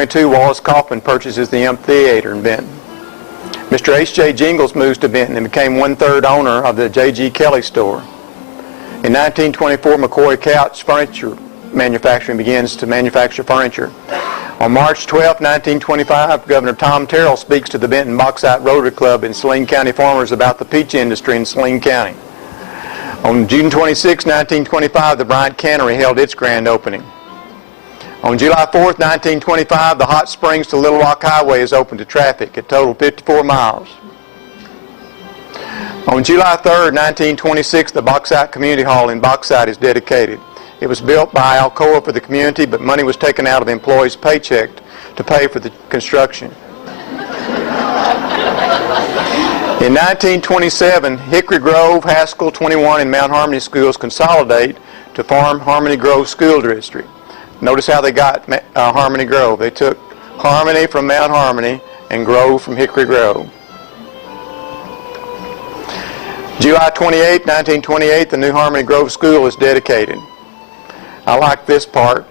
1922, Wallace Kaufman purchases the amphitheater in Benton. Mr. H.J. Jingles moves to Benton and became one-third owner of the J.G. Kelly store. In 1924, McCoy Couch Furniture Manufacturing begins to manufacture furniture. On March 12, 1925, Governor Tom Terrell speaks to the Benton Bauxite Rotary Club and Saline County farmers about the peach industry in Saline County. On June 26, 1925, the Bryant Cannery held its grand opening. On July 4, 1925, the Hot Springs to Little Rock Highway is open to traffic. It totaled 54 miles. On July 3, 1926, the Bauxite Community Hall in Bauxite is dedicated. It was built by Alcoa for the community, but money was taken out of the employees' paycheck to pay for the construction. In 1927, Hickory Grove, Haskell 21, and Mount Harmony schools consolidate to form Harmony Grove School District. Notice how they got Harmony Grove. They took Harmony from Mount Harmony and Grove from Hickory Grove. July 28, 1928, the new Harmony Grove School is dedicated. I like this part.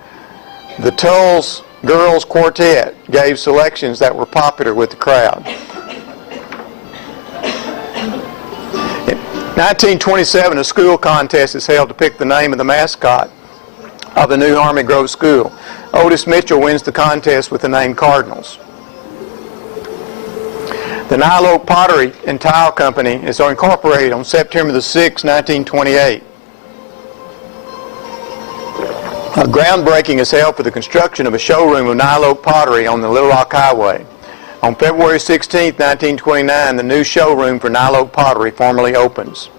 The Tulls Girls Quartet gave selections that were popular with the crowd. In 1927, a school contest is held to pick the name of the mascot of the new Harmony Grove School. Otis Mitchell wins the contest with the name Cardinals. The Nile Oak Pottery and Tile Company is incorporated on September the 6th, 1928. A groundbreaking is held for the construction of a showroom of Nile Oak Pottery on the Little Rock Highway. On February 16, 1929, the new showroom for Nile Oak Pottery formally opens.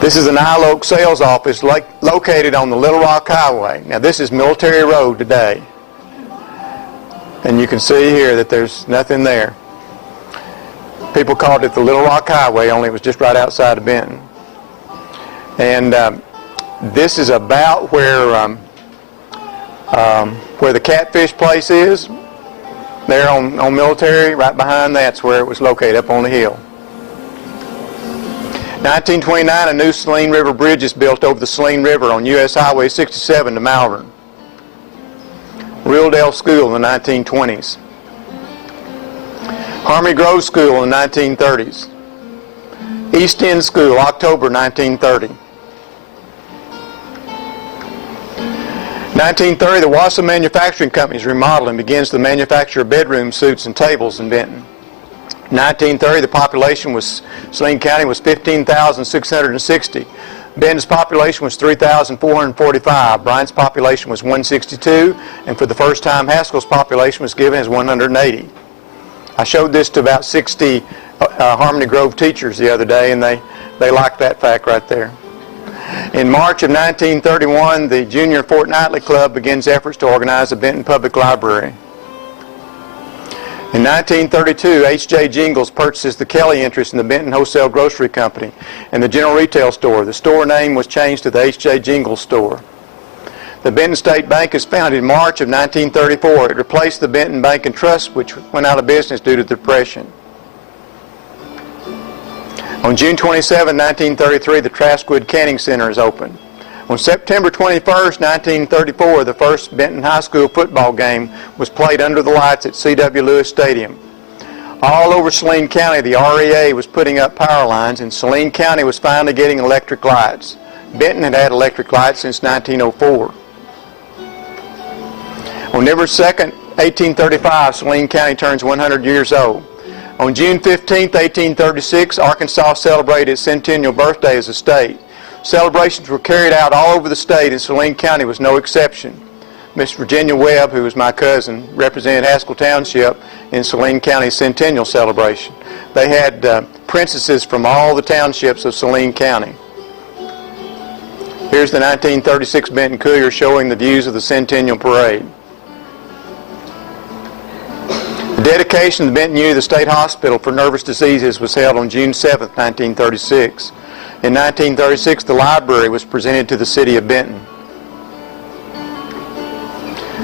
This is the Nile Oak sales office located on the Little Rock Highway. Now this is Military Road today. And you can see here that there's nothing there. People called it the Little Rock Highway, only it was just right outside of Benton. And this is about where the Catfish place is. There on Military, right behind that's where it was located, up on the hill. 1929, a new Saline River Bridge is built over the Saline River on U.S. Highway 67 to Malvern. Realdale School in the 1920s. Harmony Grove School in the 1930s. East End School, October 1930. 1930, the Wausau Manufacturing Company is remodeled and begins to manufacture of bedroom suits and tables in Benton. 1930, the population Saline County was 15,660. Benton's population was 3,445. Bryant's population was 162, and for the first time, Haskell's population was given as 180. I showed this to about 60 Harmony Grove teachers the other day, and they liked that fact right there. In March of 1931, the Junior Fortnightly Club begins efforts to organize the Benton Public Library. In 1932, H.J. Jingles purchases the Kelly interest in the Benton Wholesale Grocery Company and the General Retail Store. The store name was changed to the H.J. Jingles Store. The Benton State Bank is founded in March of 1934. It replaced the Benton Bank and Trust, which went out of business due to the Depression. On June 27, 1933, the Traskwood Canning Center is opened. On September 21, 1934, the first Benton High School football game was played under the lights at C.W. Lewis Stadium. All over Saline County, the REA was putting up power lines, and Saline County was finally getting electric lights. Benton had had electric lights since 1904. On November 2, 1835, Saline County turns 100 years old. On June 15, 1836, Arkansas celebrated its centennial birthday as a state. Celebrations were carried out all over the state, and Saline County was no exception. Miss Virginia Webb, who was my cousin, represented Haskell Township in Saline County's centennial celebration. They had princesses from all the townships of Saline County. Here's the 1936 Benton Courier showing the views of the centennial parade. The dedication of the Benton Union State Hospital for Nervous Diseases was held on June 7, 1936. In 1936, the library was presented to the city of Benton.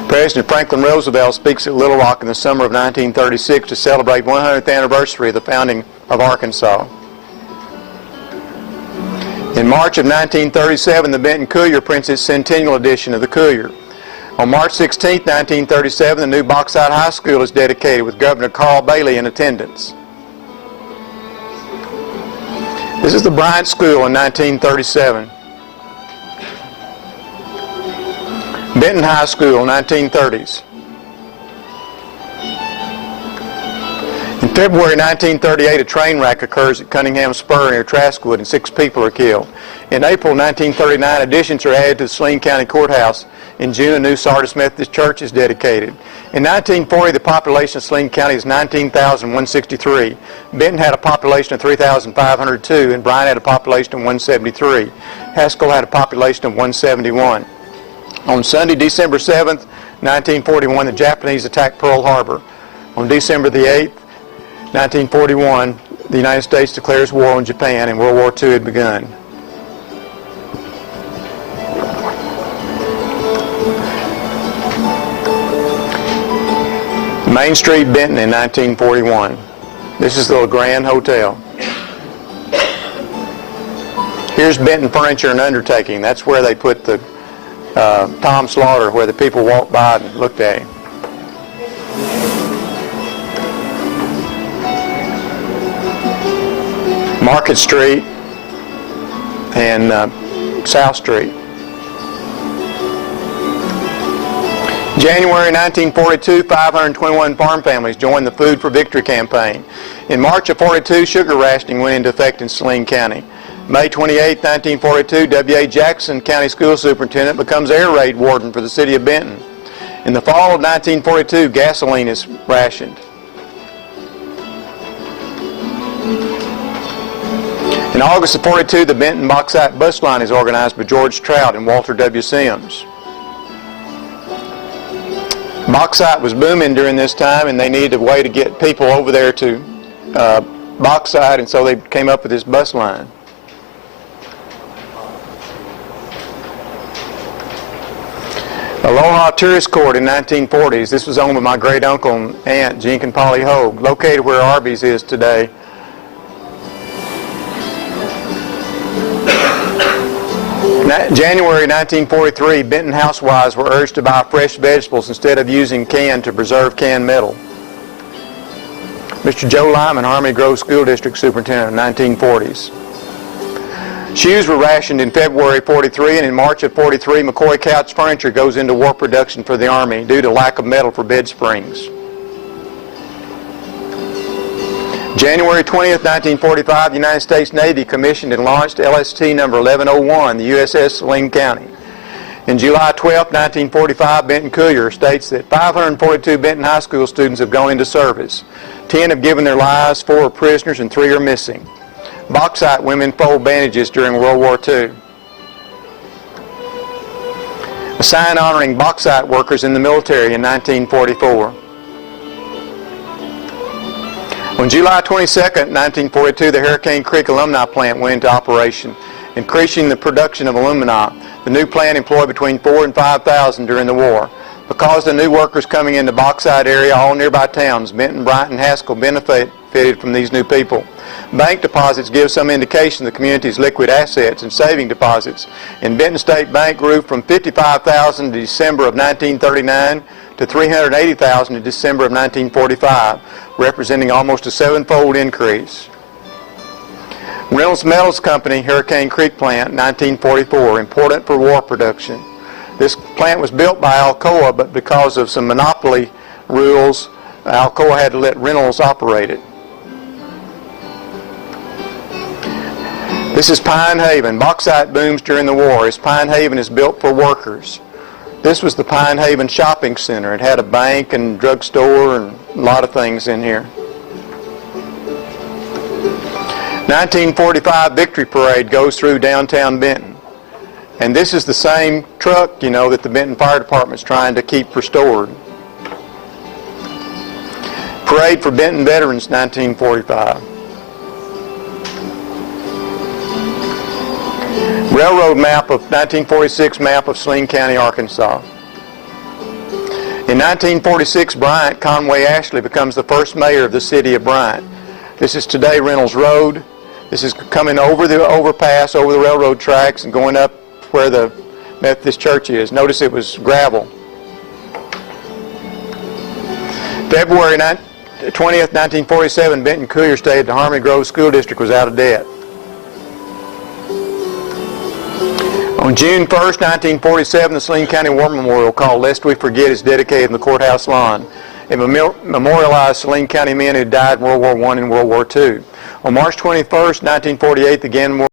President Franklin Roosevelt speaks at Little Rock in the summer of 1936 to celebrate 100th anniversary of the founding of Arkansas. In March of 1937, the Benton Courier prints its centennial edition of the Courier. On March 16, 1937, the new Bauxite High School is dedicated with Governor Carl Bailey in attendance. This is the Bryant School in 1937. Benton High School, 1930s. In February 1938, a train wreck occurs at Cunningham Spur near Traskwood, and 6 people are killed. In April 1939, additions are added to the Saline County Courthouse. In June, a new Sardis Methodist Church is dedicated. In 1940, the population of Saline County is 19,163. Benton had a population of 3,502, and Bryant had a population of 173. Haskell had a population of 171. On Sunday, December 7th, 1941, the Japanese attacked Pearl Harbor. On December the 8th, 1941, the United States declares war on Japan, and World War II had begun. Main Street, Benton in 1941. This is the Grand Hotel. Here's Benton Furniture and Undertaking. That's where they put the Tom Slaughter, where the people walked by and looked at him. Market Street and South Street. January 1942, 521 farm families joined the Food for Victory campaign. In March of 42, sugar rationing went into effect in Saline County. May 28, 1942, W.A. Jackson, County School Superintendent, becomes air raid warden for the city of Benton. In the fall of 1942, gasoline is rationed. In August of 42, the Benton Bauxite Bus Line is organized by George Trout and Walter W. Sims. Bauxite was booming during this time, and they needed a way to get people over there to bauxite, and so they came up with this bus line. Aloha Tourist Court in 1940s. This was owned by my great uncle and aunt, Jink and Polly Hogue, located where Arby's is today. January 1943, Benton housewives were urged to buy fresh vegetables instead of using canned to preserve canned metal. Mr. Joe Lyman, Harmony Grove School District Superintendent in the 1940s. Shoes were rationed in February 43, and in March of 43, McCoy Couch Furniture goes into war production for the Army due to lack of metal for bed springs. January 20th, 1945, the United States Navy commissioned and launched LST number 1101, the USS Saline County. In July 12, 1945, Benton Courier states that 542 Benton High School students have gone into service. 10 have given their lives, 4 are prisoners, and 3 are missing. Bauxite women fold bandages during World War II. A sign honoring bauxite workers in the military in 1944. On July 22, 1942, the Hurricane Creek Alumni Plant went into operation, increasing the production of alumina. The new plant employed between 4,000 and 5,000 during the war. Because the new workers coming in the bauxite area, all nearby towns, Benton, Bryant, and Haskell, benefited from these new people. Bank deposits give some indication of the community's liquid assets, and saving deposits in Benton State Bank grew from 55,000 in December of 1939 to 380,000 in December of 1945, representing almost a 7-fold increase. Reynolds Metals Company, Hurricane Creek Plant, 1944, important for war production. This plant was built by Alcoa, but because of some monopoly rules, Alcoa had to let Reynolds operate it. This is Pine Haven. Bauxite booms during the war, as Pine Haven is built for workers. This was the Pine Haven Shopping Center. It had a bank and drugstore and a lot of things in here. 1945 Victory Parade goes through downtown Benton. And this is the same truck, you know, that the Benton Fire Department's trying to keep restored. Parade for Benton Veterans, 1945. Railroad map of 1946 map of Saline County, Arkansas. In 1946, Bryant Conway Ashley becomes the first mayor of the city of Bryant. This is today Reynolds Road. This is coming over the overpass, over the railroad tracks, and going up where the Methodist Church is. Notice it was gravel. February 20th, 1947, Benton Courier stated the Harmony Grove School District was out of debt. On June 1st, 1947, the Saline County War Memorial called Lest We Forget is dedicated in the courthouse lawn. It memorialized Saline County men who died in World War I and World War II. On March 21st, 1948, the Gann